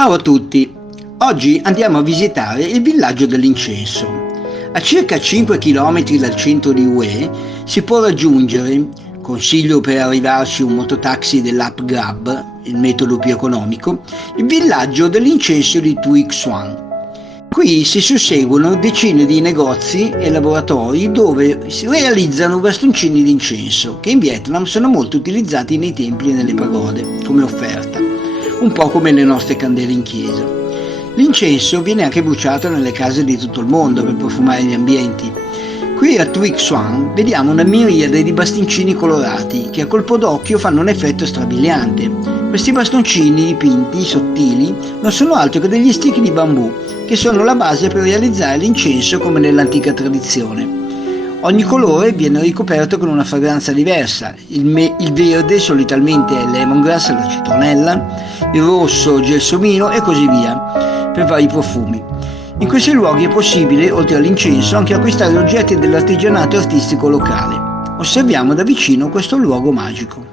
Ciao a tutti, oggi andiamo a visitare il villaggio dell'incenso. A circa 5 km dal centro di Hue si può raggiungere, consiglio per arrivarci un mototaxi dell'app Grab, il metodo più economico, il villaggio dell'incenso di Tuy Xuan. Qui si susseguono decine di negozi e laboratori dove si realizzano bastoncini di incenso, che in Vietnam sono molto utilizzati nei templi e nelle pagode, come offerta, un po' come le nostre candele in chiesa. L'incenso viene anche bruciato nelle case di tutto il mondo per profumare gli ambienti. Qui a Tuy Xuan vediamo una miriade di bastoncini colorati che a colpo d'occhio fanno un effetto strabiliante. Questi bastoncini dipinti, sottili, non sono altro che degli sticchi di bambù, che sono la base per realizzare l'incenso come nell'antica tradizione. Ogni colore viene ricoperto con una fragranza diversa, il verde solitamente è lemongrass, la citronella, il rosso gelsomino e così via, per vari profumi. In questi luoghi è possibile, oltre all'incenso, anche acquistare oggetti dell'artigianato artistico locale. Osserviamo da vicino questo luogo magico.